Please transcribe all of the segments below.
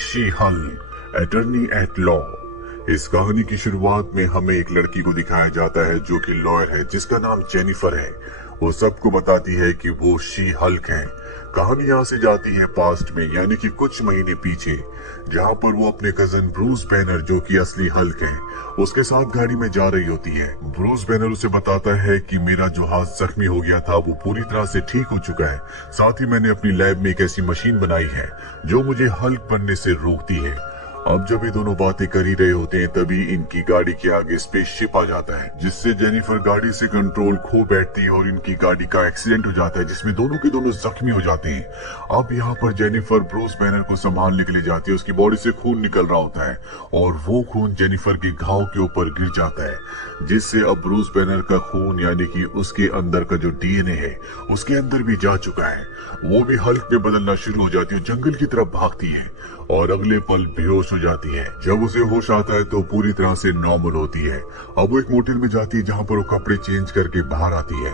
She hulk, attorney at law. इस कहानी की शुरुआत में हमें एक लड़की को दिखाया जाता है जो कि लॉयर है, जिसका नाम जेनिफर है। वो सबको बताती है कि वो शी हल्क है। कहानी यहाँ से जाती है पास्ट में, यानी कि कुछ महीने पीछे, जहाँ पर वो अपने कजन ब्रूस बैनर, जो कि असली हल्क है, उसके साथ गाड़ी में जा रही होती है। ब्रूस बैनर उसे बताता है कि मेरा जो हाथ जख्मी हो गया था वो पूरी तरह से ठीक हो चुका है। साथ ही मैंने अपनी लैब में एक ऐसी मशीन बनाई है जो मुझे हल्क बनने से रोकती है। अब जब ये दोनों बातें कर ही रहे होते हैं, तभी इनकी गाड़ी के आगे स्पेसशिप आ जाता है, जिससे जेनिफर गाड़ी से कंट्रोल खो बैठती है और इनकी गाड़ी का एक्सीडेंट हो जाता है, जिसमें दोनों के दोनों जख्मी हो जाते हैं। अब यहाँ पर जेनिफर ब्रूस बैनर को संभालने के लिए जाती है। उसकी बॉडी से खून निकल रहा होता है और वो खून जेनिफर के घाव के ऊपर गिर जाता है, जिससे अब ब्रूस बैनर का खून, यानी कि उसके अंदर का जो डीएनए है, उसके अंदर भी जा चुका है। वो भी हल्क में बदलना शुरू हो जाती है, जंगल की तरफ भागती है और अगले पल बेहोश हो जाती है। जब उसे होश आता है तो पूरी तरह से नॉर्मल होती है। अब वो एक मोटेल में जाती है, जहाँ पर वो कपड़े चेंज करके बाहर आती है।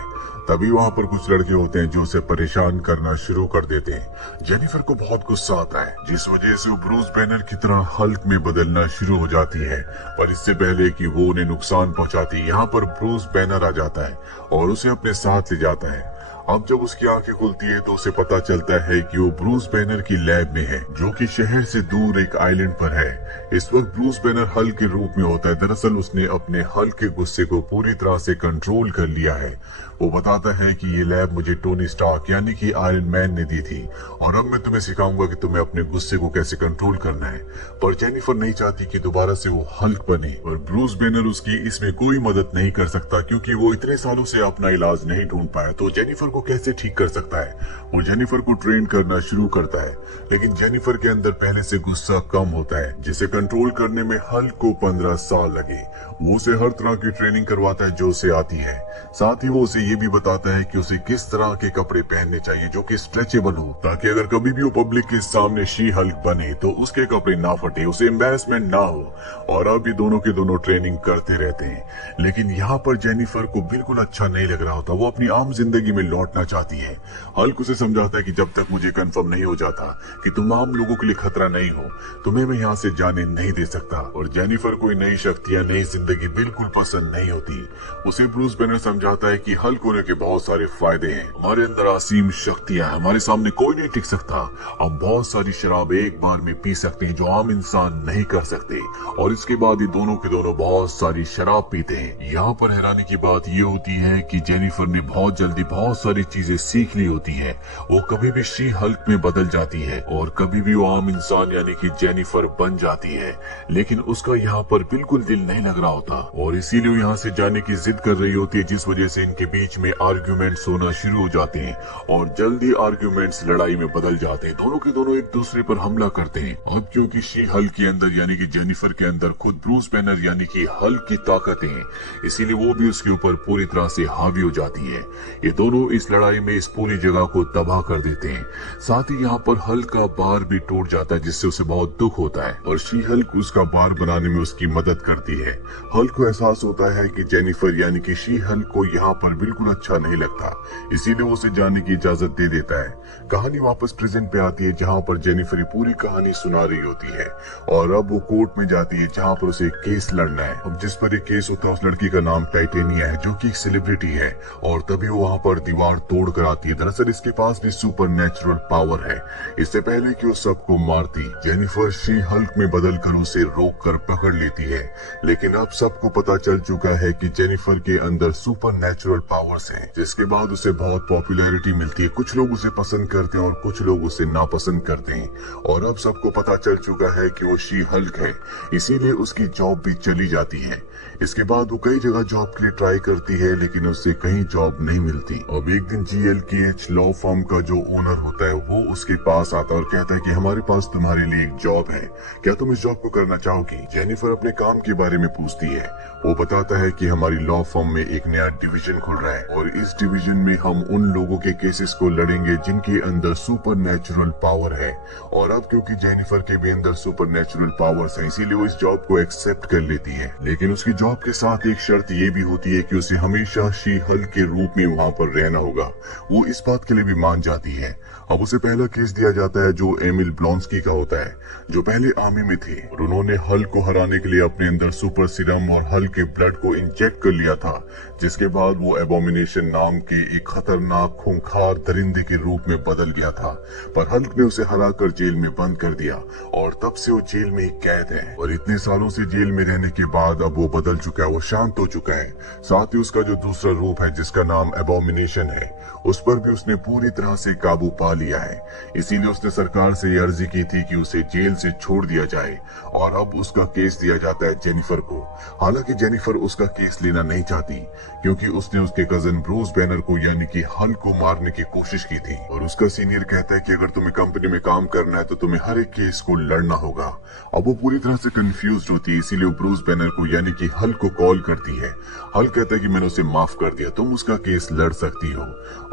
तभी वहाँ पर कुछ लड़के होते हैं जो उसे परेशान करना शुरू कर देते हैं। जेनिफर को बहुत गुस्सा आता है, जिस वजह से वो ब्रूस बैनर की तरह हल्क में बदलना शुरू हो जाती है। पर इससे पहले कि वो उन्हें नुकसान पहुंचाती, यहाँ पर ब्रूस बैनर आ जाता है और उसे अपने साथ ले जाता है। अब जब उसकी आंखें खुलती है तो उसे पता चलता है कि वो ब्रूस बैनर की लैब में है, जो कि शहर से दूर एक आइलैंड पर है। इस वक्त ब्रूस बैनर हल्क के रूप में होता है। दरअसल उसने अपने हल्क के गुस्से को पूरी तरह से कंट्रोल कर लिया है। वो बताता है कि ये लैब मुझे टोनी स्टार्क, यानी कि आयरन मैन, ने दी थी और अब मैं तुम्हें सिखाऊंगा कि तुम्हें अपने गुस्से को कैसे कंट्रोल करना है। पर जेनिफर नहीं चाहती कि दोबारा से वो हल्क बने, और ब्रूस बैनर उसकी इसमें कोई मदद नहीं कर सकता, क्योंकि वो इतने सालों से अपना इलाज नहीं ढूंढ पाया। तो जेनिफर को कैसे ठीक कर सकता है? वो जेनिफर को ट्रेन करना शुरू करता है, लेकिन जेनिफर के अंदर पहले से गुस्सा कम होता है, जिसे कंट्रोल करने में हल्क को 15 साल लगे। वो उसे हर तरह की ट्रेनिंग करवाता है जो उसे आती है। साथ ही वो उसे ये भी बताता है कि उसे किस तरह के कपड़े पहनने चाहिए जो कि स्ट्रेचेबल हो, ताकि अगर कभी भी वो पब्लिक के सामने शी हल्क बने तो उसके कपड़े ना फटे, उसे एम्बैरेसमेंट ना हो। और अब ये दोनों के दोनों ट्रेनिंग करते रहते हैं। लेकिन यहाँ पर जेनिफर को बिल्कुल अच्छा नहीं लग रहा होता। वो अपनी आम जिंदगी में लौटना चाहती है। हल्क उसे समझाता है कि जब तक मुझे कंफर्म नहीं हो जाता कि तुम आम लोगों के लिए खतरा नहीं हो, तुम्हें मैं यहाँ से जाने नहीं दे सकता। और जेनिफर कोई नई शक्तियां, नई जिंदगी बिल्कुल पसंद नहीं होती। उसे ब्रूस बैनर समझाता है कि हल्क होने के बहुत सारे फायदे हैं। हमारे अंदर असीम शक्तियां, हमारे सामने कोई नहीं टिक सकता। हम बहुत सारी शराब एक बार में पी सकते हैं जो आम इंसान नहीं कर सकते। और इसके बाद ये दोनों के दोनों बहुत सारी शराब पीते हैं। यहाँ पर हैरानी की बात ये होती है कि जेनिफर ने बहुत जल्दी बहुत सारी चीजें सीख ली होती है। वो कभी भी शी हल्क में बदल जाती है और कभी भी वो आम इंसान, यानी कि जेनिफर, बन जाती है। लेकिन उसका यहाँ पर बिल्कुल दिल नहीं लग रहा होता और इसीलिए वो यहाँ से जाने की जिद कर रही होती है, जिस वजह से इनके बीच में आर्ग्यूमेंट्स होना शुरू हो जाते हैं और जल्दी आर्ग्यूमेंट्स लड़ाई में बदल जाते हैं। दोनों के दोनों एक दूसरे पर हमला करते हैं। अब क्योंकि शी हल्क के अंदर, यानी कि जेनिफर के अंदर, खुद ब्रूस बैनर यानी कि हल्क की ताकत है, इसीलिए वो भी उसके ऊपर पूरी तरह से हावी हो जाती है। ये दोनों इस लड़ाई में इस पूरी जगह को तबाह कर देते हैं। साथ ही यहाँ पर हल्क का बार भी टूट जाता है, जिससे उसे बहुत दुख होता है और शी हल्क उसका बार बनाने में उसकी मदद करती है। हल्क को एहसास होता है कि जेनिफर यानी कि शी हल्क को यहाँ पर बिल्कुल अच्छा नहीं लगता, इसीलिए वो उसे जाने की इजाजत दे देता है। कहानी वापस प्रेजेंट पे आती है, जहाँ पर जेनिफर पूरी कहानी सुना रही होती है और अब वो कोर्ट में जाती है, जहाँ पर उसे केस लड़ना है। अब जिस पर एक केस होता है, उस लड़की का नाम टाइटेनिया है, जो कि एक सेलिब्रिटी है। और तभी वो वहाँ पर दीवार तोड़ कर आती है। दरअसल इसके पास भी सुपर नेचुरल पावर है। इससे पहले कि वो सबको मारती, जेनिफर शी हल्क में बदल कर उसे रोक कर पकड़ लेती है। लेकिन अब सबको पता चल चुका है कि जेनिफर के अंदर सुपर नेचुरल पावर्स हैं, जिसके बाद उसे बहुत पॉपुलैरिटी मिलती है। कुछ लोग उसे पसंद करते हैं और कुछ लोग उसे नापसंद करते हैं। और अब सबको पता चल चुका है कि वो शी हल्क है, इसीलिए उसकी जॉब भी चली जाती है। इसके बाद वो कई जगह जॉब के लिए ट्राई करती है, लेकिन उससे कहीं जॉब नहीं मिलती। अब एक दिन GLKH लॉ फर्म का जो ओनर होता है, वो उसके पास आता है और कहता है कि हमारे पास तुम्हारे लिए एक जॉब है, क्या तुम इस जॉब को करना चाहोगी? जेनिफर अपने काम के बारे में पूछती है। वो बताता है कि हमारी लॉ फर्म में एक नया डिवीजन खुल रहा है और इस डिवीजन में हम उन लोगों के केसेस को लड़ेंगे जिनके अंदर सुपर नेचुरल पावर है। और अब क्योंकि जेनिफर के भी अंदर सुपर नेचुरल पावर्स हैं, इसीलिए वो इस जॉब को एक्सेप्ट कर लेती है। लेकिन उसकी जॉब के साथ एक शर्त ये भी होती है कि उसे हमेशा शी हल्क के रूप में वहाँ पर रहना होगा। वो इस बात के लिए भी मान जाती है। अब उसे पहला केस दिया जाता है जो एमिल ब्लॉन्स्की का होता है, जो पहले आर्मी में थे और उन्होंने हल्क को हराने के लिए अपने अंदर सुपर सीरम और हल्क के ब्लड को इंजेक्ट कर लिया था, जिसके बाद वो एबोमिनेशन नाम के एक खतरनाक खूंखार दरिंदे के रूप में बदल गया था। पर हल्क ने उसे हराकर जेल में बंद कर दिया और तब से वो जेल में ही कैद है। और इतने सालों से जेल में रहने के बाद अब वो बदल चुका है, वो शांत हो चुका है। साथ ही उसका जो दूसरा रूप है जिसका नाम एबोमिनेशन है, उस पर भी उसने पूरी तरह से काबू पा लिया है। इसीलिए उसने सरकार से ये अर्जी की थी कि उसे जेल से छोड़ दिया जाए और अब उसका केस दिया जाता है जेनिफर को। हालांकि जेनिफर उसका केस लेना नहीं चाहती क्योंकि उसने उसके कजन ब्रूस बैनर को यानी कि हल्क को मारने की कोशिश की थी और उसका सीनियर कहता है कि अगर तुम्हें कंपनी में काम करना है तो तुम्हें हर एक केस को लड़ना होगा। अब वो पूरी तरह से कंफ्यूज होती है, इसीलिए वो ब्रूस बैनर को यानी कि हल्क को कॉल करती है। हल्क कहता है कि मैंने उसे माफ कर दिया, तुम उसका केस लड़ सकती हो।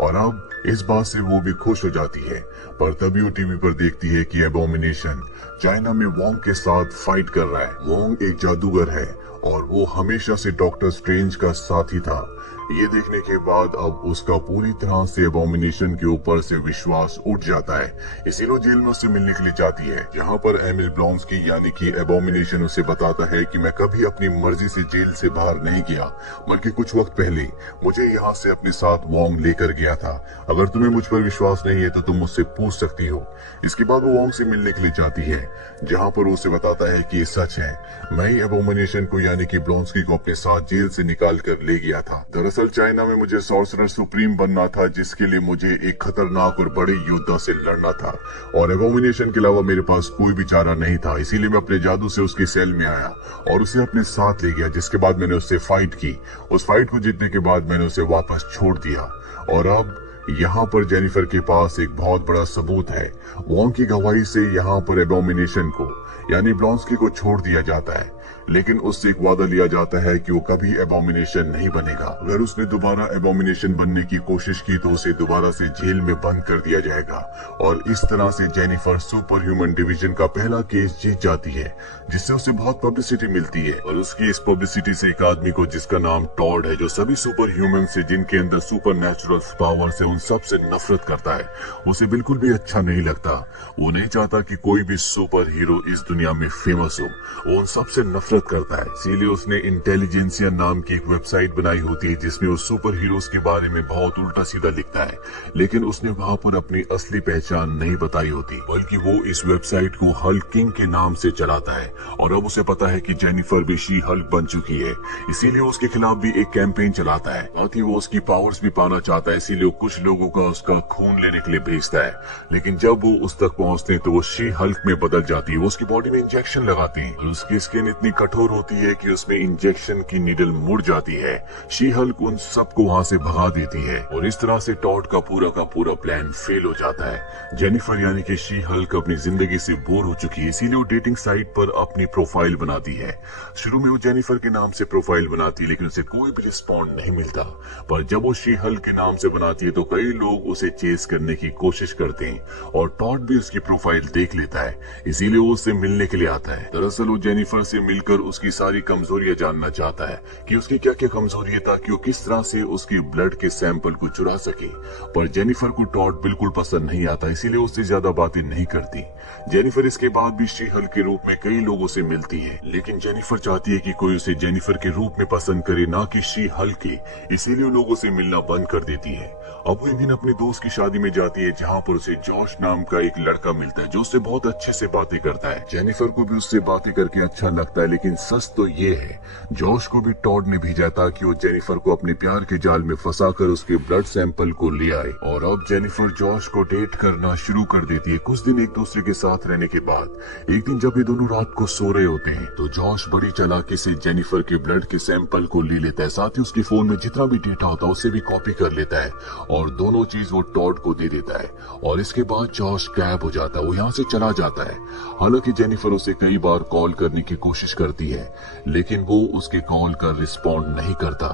और अब इस बात से वो भी खुश हो जाती है। पर तभी वो टीवी पर देखती है कि एबोमिनेशन चाइना में वोंग के साथ फाइट कर रहा है। वोंग एक जादूगर है और वो हमेशा से डॉक्टर स्ट्रेंज का साथी था। ये देखने के बाद अब उसका पूरी तरह से एबोमिनेशन के ऊपर से विश्वास उठ जाता है। इसीलिए जेल में उससे मिलने के लिए जाती है, जहाँ पर एमिल ब्लॉन्स्की यानी कि एबोमिनेशन उसे बताता है कि मैं कभी अपनी मर्जी से जेल से बाहर नहीं गया, बल्कि कुछ वक्त पहले मुझे यहाँ से अपने साथ वोंग लेकर गया था। अगर तुम्हें मुझ पर विश्वास नहीं है तो तुम मुझसे पूछ सकती हो। इसके बाद वो वोंग से मिलने के लिए जाती है, जहाँ पर उसे बताता है कि ये सच है, मैं ही एबोमिनेशन को यानी कि ब्लॉन्स्की को अपने साथ जेल से निकाल कर ले गया था। दरअसल चाइना में मुझे सॉर्सरर सुप्रीम बनना था, जिसके लिए मुझे एक खतरनाक और बड़े योद्धा से लड़ना था और एबोमिनेशन के अलावा मेरे पास कोई भी चारा नहीं था। इसीलिए मैं अपने जादू से उसके सेल में आया और उसे अपने साथ ले गया, जिसके बाद मैंने उससे फाइट की। उस फाइट को जीतने के बाद मैंने उसे वापस छोड़ दिया और अब यहाँ पर जेनिफर के पास एक बहुत बड़ा सबूत है। वोंग की गवाही से यहाँ पर एबोमिनेशन को यानी ब्लॉन्स्की को छोड़ दिया जाता है, लेकिन उससे एक वादा लिया जाता है कि वो कभी एबोमिनेशन नहीं बनेगा। अगर उसने दोबारा एबोमिनेशन बनने की कोशिश की तो उसे दोबारा से जेल में बंद कर दिया जाएगा। और इस तरह से जेनिफर सुपर ह्यूमन डिवीजन का पहला केस जीत जाती है, जिससे उसे बहुत पब्लिसिटी मिलती है। और उसकी इस पब्लिसिटी से एक आदमी को जिसका नाम टॉड है, जो सभी सुपर ह्यूमन से जिनके अंदर सुपर नेचुरल पावर से उन सब से नफरत करता है, उसे बिल्कुल भी अच्छा नहीं लगता। वो नहीं चाहता कि कोई भी सुपर हीरो इस दुनिया में फेमस हो, वो उन सबसे नफरत करता है। इसीलिए उसने इंटेलिजेंसिया नाम की एक वेबसाइट बनाई होती है जिसमें वो सुपर हीरोज के बारे में बहुत उल्टा सीधा लिखता है, लेकिन उसने वहाँ पर अपनी असली पहचान नहीं बताई होती, बल्कि वो इस वेबसाइट को हल्क किंग के नाम से चलाता है। और अब उसे पता है कि जेनिफर भी शी हल्क बन चुकी है, इसीलिए उसके खिलाफ भी एक कैंपेन चलाता है। साथ ही वो उसकी पावर्स भी पाना चाहता है, इसीलिए कुछ लोगों का उसका खून लेने के लिए भेजता है। लेकिन जब वो उस तक पहुँचते हैं तो वो शी हल्क में बदल जाती है। वो उसकी बॉडी में इंजेक्शन लगाते हैं और उसकी स्किन इतनी कठोर होती है कि उसमें इंजेक्शन की नीडल मुड़ जाती है। शी हल्क उन सबको वहां से भगा देती है और इस तरह से टॉड का पूरा प्लान फेल हो जाता है। जेनिफर यानी कि शी हल्क अपनी जिंदगी से बोर हो चुकी है, इसीलिए वो डेटिंग साइट पर अपनी प्रोफाइल बनाती है। शुरू में वो जेनिफर के नाम से प्रोफाइल बनाती है, लेकिन उसे कोई भी रिस्पॉन्ड नहीं मिलता। पर जब वो शी हल्क के नाम से बनाती है तो कई लोग उसे चेस करने की कोशिश करते हैं और टॉड भी उसकी प्रोफाइल देख लेता है, इसीलिए वो उससे मिलने के लिए आता है। दरअसल वो जेनिफर से मिलकर उसकी सारी कमजोरियां जानना चाहता है कि उसकी क्या क्या कमजोरी है, ताकि वो किस तरह से उसके ब्लड के सैंपल को चुरा सके। पर जेनिफर को टॉड बिल्कुल पसंद नहीं आता, इसीलिए उससे ज्यादा बातें नहीं करती। जेनिफर इसके बाद भी शी हल्क के रूप में कई लोगों से मिलती है, लेकिन जेनिफर चाहती है कि कोई उसे जेनिफर के रूप में पसंद करे, ना कि शी हल्क के, इसीलिए लोगों से मिलना बंद कर देती है। अब वो एक दिन अपने दोस्त की शादी में जाती है, जहाँ पर उसे जॉश नाम का एक लड़का मिलता है जो उससे बहुत अच्छे से बातें करता है। जेनिफर को भी उससे बातें करके अच्छा लगता है, लेकिन सच तो ये है, जॉश को भी टॉड ने भेजा था कि वो जेनिफर को अपने प्यार के जाल में फंसाकर उसके ब्लड सैंपल को ले आए। और अब जेनिफर जॉश को डेट करना शुरू कर देती है। कुछ दिन एक दूसरे के साथ रहने के बाद एक दिन जब ये दोनों रात को सो रहे होते हैं तो जॉश बड़ी चालाकी से जेनिफर के ब्लड के सैंपल को ले लेता है, साथ ही उसके फोन में जितना भी डेटा होता है उसे भी कॉपी कर लेता है और दोनों चीज वो टॉड को दे देता है। और इसके बाद जॉश गायब हो जाता है, वो यहाँ से चला जाता है। हालांकि जेनिफर उसे कई बार कॉल करने की कोशिश करती करती है, लेकिन वो उसके कॉल का रिस्पॉन्ड नहीं करता।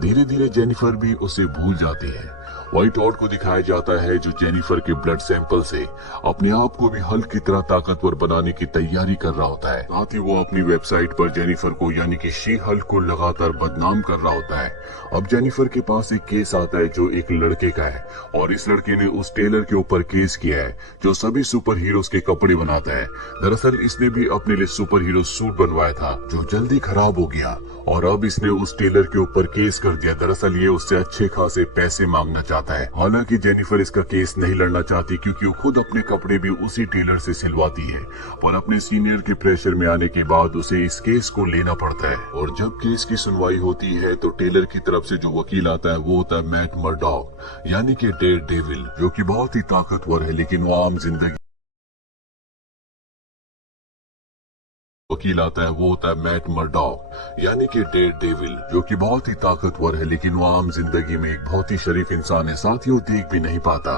धीरे धीरे जेनिफर भी उसे भूल जाती है। वही टॉड को दिखाया जाता है जो जेनिफर के ब्लड सैंपल से अपने आप को भी हल्क की तरह ताकतवर बनाने की तैयारी कर रहा होता है। साथ ही वो अपनी वेबसाइट पर जेनिफर को यानी कि शी हल्क को लगातार बदनाम कर रहा होता है। अब जेनिफर के पास एक केस आता है जो एक लड़के का है, और इस लड़के ने उस टेलर के ऊपर केस किया है जो सभी सुपर हीरोज के कपड़े बनाता है। दरअसल इसने भी अपने लिए सुपर हीरो सूट बनवाया था जो जल्दी खराब हो गया, और अब इसने उस टेलर के ऊपर केस कर दिया। दरअसल ये उससे अच्छे खासे पैसे मांगना चाहता है। हालांकि जेनिफर इसका केस नहीं लड़ना चाहती क्योंकि वो खुद अपने कपड़े भी उसी टेलर से सिलवाती है, पर अपने सीनियर के प्रेशर में आने के बाद उसे इस केस को लेना पड़ता है। और जब केस की सुनवाई होती है तो टेलर की तरफ से जो वकील आता है वो होता है मैट मर्डॉक, यानी कि डेयरडेविल, जो कि बहुत ही ताकतवर है, लेकिन वो आम जिंदगी वकील आता है वो होता है मैट मर्डॉक, यानी कि डेयरडेविल, जो कि बहुत ही ताकतवर है, लेकिन वो आम जिंदगी में एक बहुत ही शरीफ इंसान है। साथ ही वो देख भी नहीं पाता।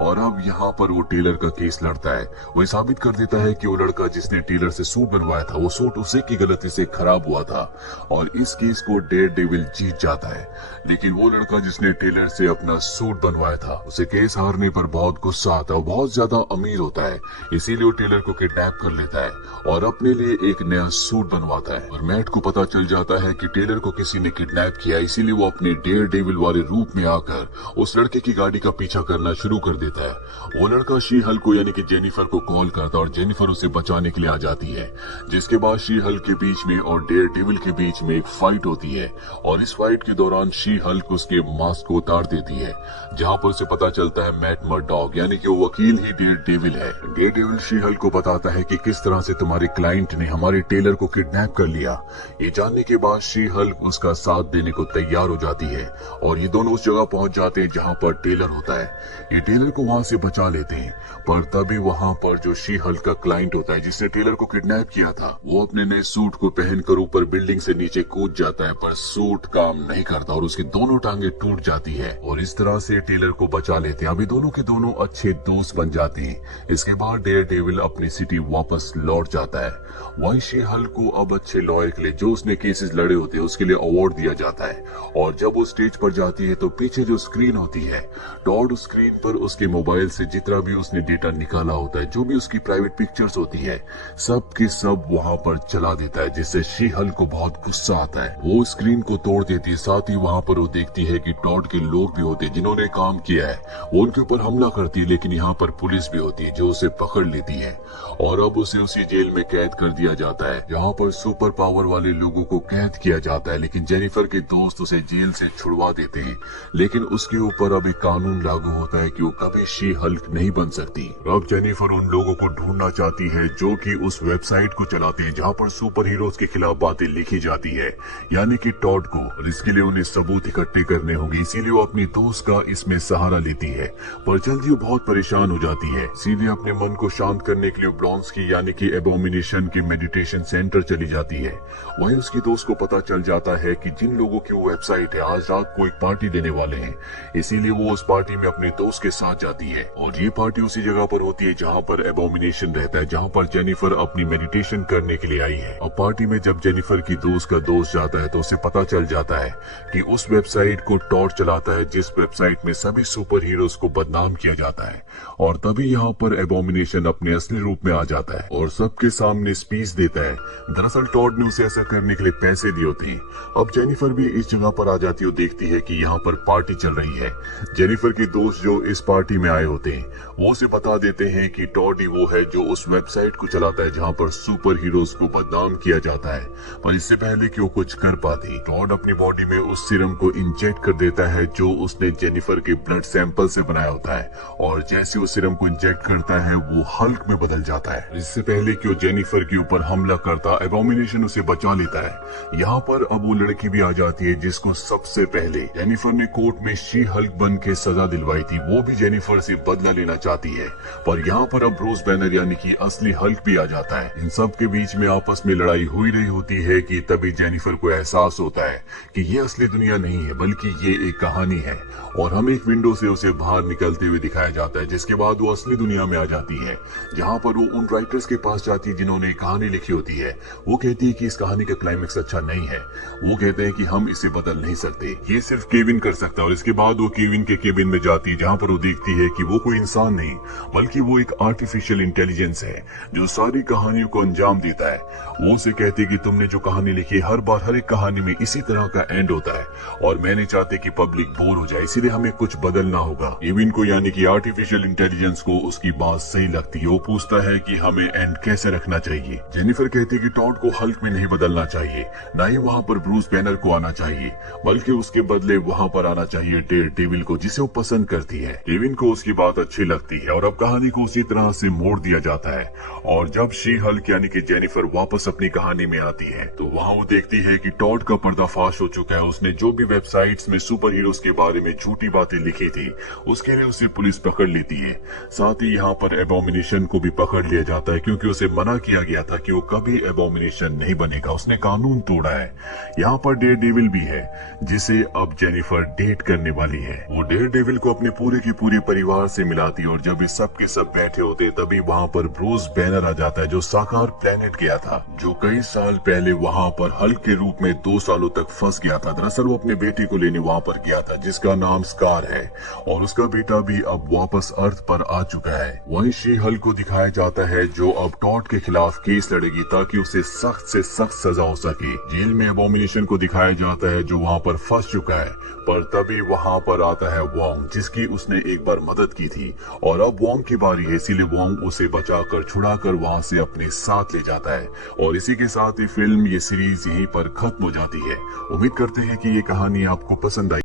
और अब यहाँ पर वो टेलर का केस लड़ता है। वो साबित कर देता है कि वो लड़का जिसने टेलर से सूट बनवाया था वो सूट उसी की गलती से खराब हुआ था, और इस केस को डेयरडेविल जीत जाता है। लेकिन वो लड़का जिसने टेलर से अपना सूट बनवाया था उसे केस हारने पर बहुत गुस्सा आता है। वो बहुत ज्यादा अमीर होता है, इसीलिए वो टेलर को किडनैप कर लेता है और अपने लिए एक नया सूट बनवाता है। और मैट को पता चल जाता है कि टेलर को किसी ने किडनैप किया, इसीलिए वो अपने डेयरडेविल वाले रूप में आकर उस लड़के की गाड़ी का पीछा करना शुरू कर देता है। वो लड़का शी हल्क को यानी कि जेनिफर को कॉल करता है और जेनिफर उसे बचाने के लिए आ जाती है, जिसके बाद शी हल्क के बीच में और डेयरडेविल के बीच में एक फाइट होती है। और इस फाइट के दौरान शी हल्क उसके मास्क को उतार देती है, जहाँ पर उसे पता चलता है मैट मर्डॉक यानी कि वो वकील ही डेयरडेविल है। डेयरडेविल शी हल्क को बताता है कि किस तरह से तुम्हारे क्लाइंट ने हमारे टेलर को किडनैप कर लिया। ये जानने के बाद शी हल्क उसका साथ देने को तैयार हो जाती है, और ये दोनों उस जगह पहुंच जाते हैं जहां पर टेलर होता है। ये टेलर को वहां से बचा लेते हैं, पर तभी वहां पर जो शी हल्क का क्लाइंट होता है जिसने टेलर को किडनैप किया था, वो अपने नए सूट को पहनकर ऊपर बिल्डिंग से नीचे कूद जाता है, पर सूट काम नहीं करता और उसकी दोनों टांगे टूट जाती है, और इस तरह से टेलर को बचा लेते हैं। अभी दोनों के दोनों अच्छे दोस्त बन जाते हैं। इसके बाद डेयरडेविल अपनी सिटी वापस लौट जाता है। वहीं शी हल्क को अब अच्छे लॉयर के लिए जो उसने केसेस लड़े होते हैं उसके लिए अवार्ड दिया जाता है। और जब वो स्टेज पर जाती है तो पीछे जो स्क्रीन होती है, टॉड उस स्क्रीन पर उसके मोबाइल से जितना भी उसने डेटा निकाला होता है, जो भी उसकी प्राइवेट पिक्चर्स होती है, सब की सब वहां पर चला देता है, जिससे शी हल्क को बहुत गुस्सा आता है। वो स्क्रीन को तोड़ देती है। साथ ही वहां पर वो देखती है कि टॉड के लोग भी होते हैं जिन्होंने काम किया है, वो उनके ऊपर हमला करती है, लेकिन यहाँ पर पुलिस भी होती है जो उसे पकड़ लेती है, और अब उसे उसी जेल में कैद कर दिया जाता है जहाँ पर सुपर पावर वाले लोगों को कैद किया जाता है। लेकिन जेनिफर के दोस्त उसे जेल से छुड़वा देते हैं, लेकिन उसके ऊपर अब एक कानून लागू होता है कि वो कभी शी हल्क नहीं बन सकती। अब जेनिफर उन लोगों को ढूंढना चाहती है जो कि उस वेबसाइट को चलाते हैं जहाँ पर सुपर हीरोज के खिलाफ बातें लिखी जाती है, यानी कि टॉड को, और इसके लिए उन्हें सबूत इकट्ठे करने होंगे। इसीलिए वो अपनी दोस्त का इसमें सहारा लेती है, पर जल्दी वो बहुत परेशान हो जाती है। सीधे अपने मन को शांत करने के लिए ब्लॉन्स्की यानी कि एबोमिनेशन के मेडिटेशन सेंटर चली जाती है। वहीं उसकी दोस्त को पता चल जाता है कि जिन लोगों की वो वेबसाइट है आज रात को एक पार्टी देने वाले हैं, इसीलिए वो उस पार्टी में अपने दोस्त के साथ जाती है। और ये पार्टी उसी जगह पर होती है जहाँ पर एबोमिनेशन रहता है, जहाँ पर जेनिफर अपनी मेडिटेशन करने के लिए आई है। अब पार्टी में जब जेनिफर की दोस्त का दोस्त जाता है तो उसे पता चल जाता है कि उस वेबसाइट को टॉड चलाता है, जिस वेबसाइट में सभी सुपर हीरोज को बदनाम किया जाता है। और तभी यहाँ पर एबोमिनेशन अपने असली रूप में आ जाता है और सबके सामने स्पीच देता है। दरअसल टॉड ने उसे ऐसा करने के लिए पैसे दिए होते हैं। अब जेनिफर भी इस जगह पर आ जाती है और देखती है कि यहाँ पर पार्टी चल रही है। जेनिफर के दोस्त जो इस पार्टी में आए होते हैं वो उसे बता देते हैं कि टॉड ही वो है जो उस वेबसाइट को चलाता है जहाँ पर सुपर हीरोज को बदनाम किया जाता है। पर इससे पहले कि वो कुछ कर पाती, टॉड अपनी बॉडी में उस सीरम को इंजेक्ट कर देता है जो उसने जेनिफर के ब्लड सैंपल से बनाया होता है, और जैसे वो सीरम को इंजेक्ट करता है वो हल्क में बदल जाता है। इससे पहले कि वो जेनिफर के ऊपर हमला करता, एबोमिनेशन उसे बचा लेता है। यहाँ पर अब वो लड़की भी आ जाती है जिसको सबसे पहले जेनिफर ने कोर्ट में शी हल्क बन के सजा दिलवाई थी। वो भी जेनिफर से बदला लेना चाहती है, पर यहाँ पर अब ब्रूस बैनर यानी कि असली हल्क भी आ जाता है। इन सब के बीच में आपस में लड़ाई हुई रही होती है कि तभी जेनिफर को एहसास होता है कि ये असली दुनिया नहीं है बल्कि ये एक कहानी है, और हम एक विंडो से उसे बाहर निकलते हुए दिखाया जाता है। जिसके बाद वो असली दुनिया में आ जाती है, जहाँ पर वो उन राइटर्स के पास जाती है जिन्होंने कहानी लिखी होती है। वो कहती है कि इस कहानी का क्लाइमेक्स अच्छा नहीं है। वो कहते हैं कि हम इसे बदल नहीं सकते, ये सिर्फ केविन कर सकता है। और इसके बाद वो केविन के केबिन में जाती है, जहाँ पर वो देखती है कि वो कोई इंसान नहीं बल्कि वो एक आर्टिफिशियल इंटेलिजेंस है जो सारी कहानियों को अंजाम देता है। वो उसे कहती है कि तुमने जो कहानी लिखी हर बार हर एक कहानी में इसी तरह का एंड होता है और मैं नहीं चाहती कि पब्लिक बोर हो जाए, इसीलिए हमें कुछ बदलना होगा। केविन को यानी कि आर्टिफिशियल इंटेलिजेंस को उसकी बात सही लगती है। वो पूछता है कि हमें एंड कैसे रखना चाहिए। जेनिफर कहती है कि टॉड को हल्क में नहीं बदलना चाहिए, ना ही वहाँ पर ब्रूस बैनर को आना चाहिए, बल्कि उसके बदले वहाँ पर आना चाहिए डेयर डेविल को, जिसे वो पसंद करती है। केविन को उसकी बात अच्छी लगती है और अब कहानी को उसी तरह से मोड़ दिया जाता है। और जब शी हल्क यानी कि जेनिफर वापस अपनी कहानी में आती है तो वहाँ वो देखती है कि टॉड का पर्दाफाश हो चुका है। उसने जो भी वेबसाइट्स में सुपर हीरोज के बारे में झूठी बातें लिखी थी उसके लिए उसे पुलिस पकड़ लेती है। साथ ही यहाँ पर एबोमिनेशन को भी पकड़ लिया जाता है क्योंकि उसे मना किया गया था कि वो कभी एबोमिनेशन नहीं बनेगा, उसने कानून तोड़ा है। यहाँ पर डेयर डेविल भी है जिसे अब जेनिफर डेट करने वाली है। वो डेयर डेविल को अपने पूरे के पूरे परिवार से मिलाती है और जब ये सब के सब बैठे होते तभी वहाँ पर ब्रूस बैनर आ जाता है जो साकार प्लेनेट गया था, जो कई साल पहले वहाँ पर हल्क के रूप में 2 सालों तक फंस गया था। दरअसल वो अपने बेटे को लेने वहाँ पर गया था जिसका नाम स्कार है और उसका बेटा भी अब वापस अर्थ पर आ चुका है। वहीं शी हल्क को दिखाया जाता है जो अब टॉड के खिलाफ केस लड़ेगी ताकि उसे सख्त से सख्त सजा हो सके। जेल में एबोमिनेशन को दिखाया जाता है जो वहाँ पर फंस चुका है, पर तभी वहाँ पर आता है वोंग जिसकी उसने एक बार मदद की थी और अब वोंग की बारी है, इसीलिए वोंग उसे बचाकर छुड़ाकर वहाँ से अपने साथ ले जाता है। और इसी के साथ ही फिल्म ये सीरीज यहीं पर खत्म हो जाती है। उम्मीद करते हैं कि ये कहानी आपको पसंद आई।